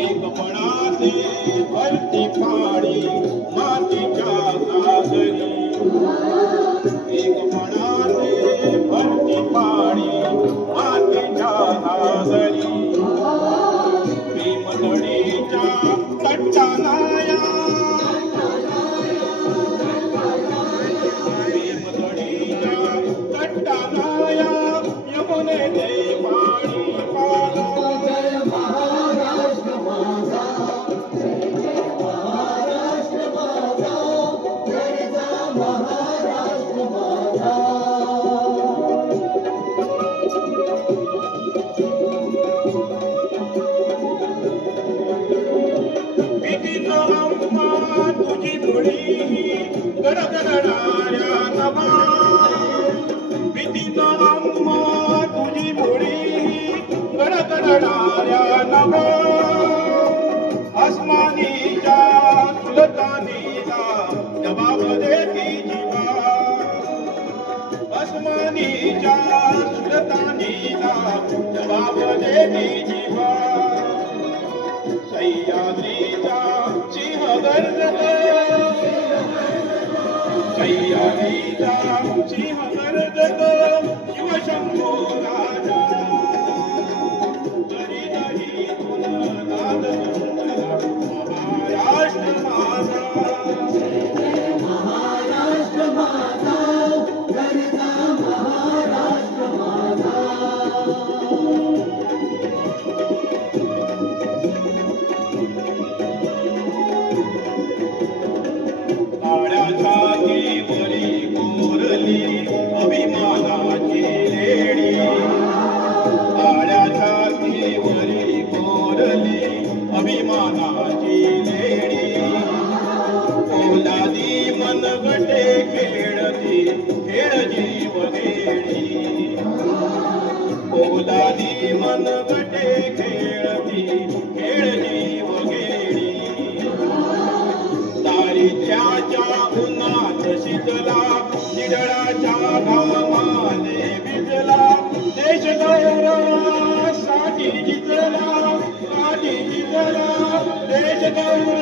एकपणाचे भरती पाणी मातीच्या सागरी एकपणाचे भरती पाणी मातीच्या सागरी भीमतडीच्या तट्टानाया भीमतडीच्या तट्टानाया यमुनेचे पाणी तुझी मुळी गडगडणाऱ्या नमा भीतीचा अम्मा तुझी मुळी गडगडणाऱ्या नमा आसमानीच्या सुलतानीला जबाब देती जीवा आसमानीच्या सुलतानीला जबाब देती जीवा सह्याद्रीचा सिंह गर्जत सह्याद्रीचा सिंह गर्जत शिवशंभो राजा तरी तरी नाद महाराष्ट्र माझा महाराष्ट्र माझा गरजा महाराष्ट्र माझा अभिमानाची लेडी काळ्या छातीवरी कोरली अभिमानाची लेडी ओलादी मनगटे खेळती खेळ जीव गेडी ओलादी मनगटे खेळती खेळ जीव गेडी दारिद्र्याच्या उन्हात शिजला निडळाच्या घामाने भिजला देश गौरवासाठी जिंकला देश गौरव